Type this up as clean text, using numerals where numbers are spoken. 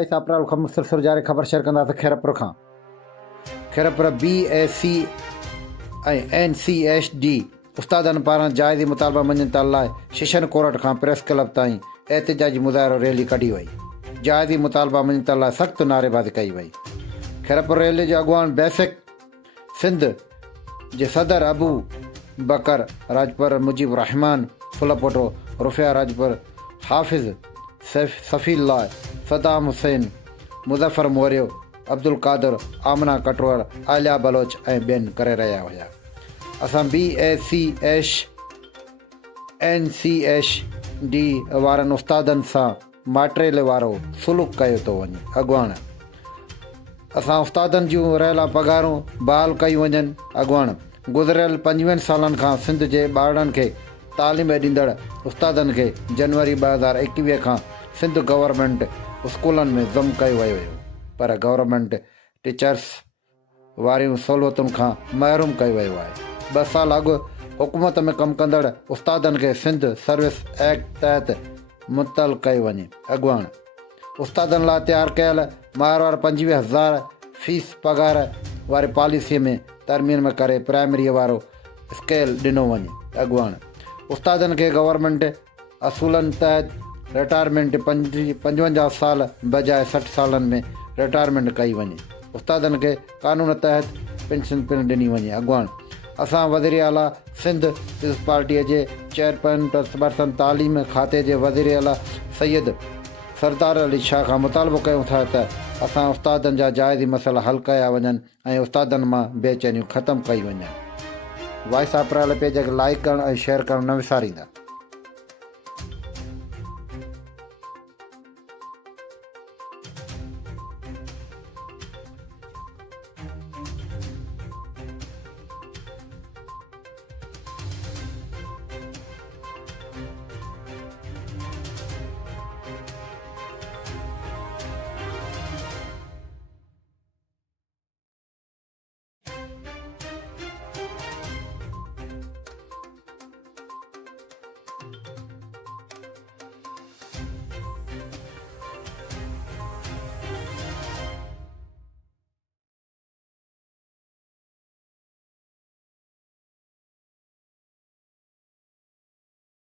22 अप्रैल खां मुसलसल जारी ख़बर शेयर कंदासीं खैरपुर खां। खैरपुर BAC ऐं NCSD उस्तादनि पारां जाइज़ी मुतालबा मञनि त लाइ सेशन कोर्ट खां प्रेस क्लब ताईं एहतिजाजी मुज़ाहिरो रैली कढी वई। जाइज़ी मुतालबा मञनि त लाइ सख़्तु नारेबाज़ी कई वई। खैरपुर रैली जो अॻुवान बेसिक सिंध जे सदर अबू बकर राजपुर, मुजीब रहमान फुलपोटो, रुफ़िया राजपुर, हाफ़िज़ सफ़ील्ला, सदाम हुसैन, मुज़फ़र मौर्य, अब्दुल कादर, आमना कटवर, आलिया बलोच ऐं ॿियनि करे रहिया हुया। असां BAC NCSD वारनि उस्तादनि सां माटेले वारो सुलूक कयो थो वञे। अॻुवान असां उस्तादनि जूं रहियल पघारूं बहाल कयूं वञनि। अॻुवान गुज़िरियल 25 सालनि खां सिंध जे ॿारनि खे तालीम ॾींदड़ उस्तादनि खे जनवरी 2021 खां सिंध गवर्नमेंट स्कूलनि में ज़म कयो वियो हुयो, पर गवर्नमेंट टीचर्स वारियूं सहूलियतुनि खां महरूम कयो वियो आहे। 2 साल अॻु हुकूमत में कमु कंदड़ उस्तादनि खे सिंध सर्विस एक्ट तहत मुतल कयो वञे। अॻुवान उस्तादनि लाइ तयारु कयल माहवार 25,000 फीस पघार वारी पॉलिसीअ में तरमीम करे प्राइमरीअ वारो स्केल ॾिनो वञे। अॻुवान उस्तादनि खे गवर्नमेंट असूलनि तहत रिटायरमेंट 55 साल बजाए 60 सालनि में रिटायरमेंट कई वञे। उस्तादनि खे कानून तहत पेंशन पिणु ॾिनी वञे। अॻुवान असां वज़ीर आला सिंध पीपल्स पार्टीअ जे चेयरपर्सन तालीम खाते जे वज़ीर आला सैयद सरदार अली शाह खां मुतालबो कयूं था त असां उस्तादनि जा जाइज़ी मसइला हल कया वञनि ऐं उस्तादनि मां बेचैनियूं ख़तमु कई वञनि। 22 अप्रैल पेज खे लाइक करणु ऐं शेयर करणु न विसारींदा।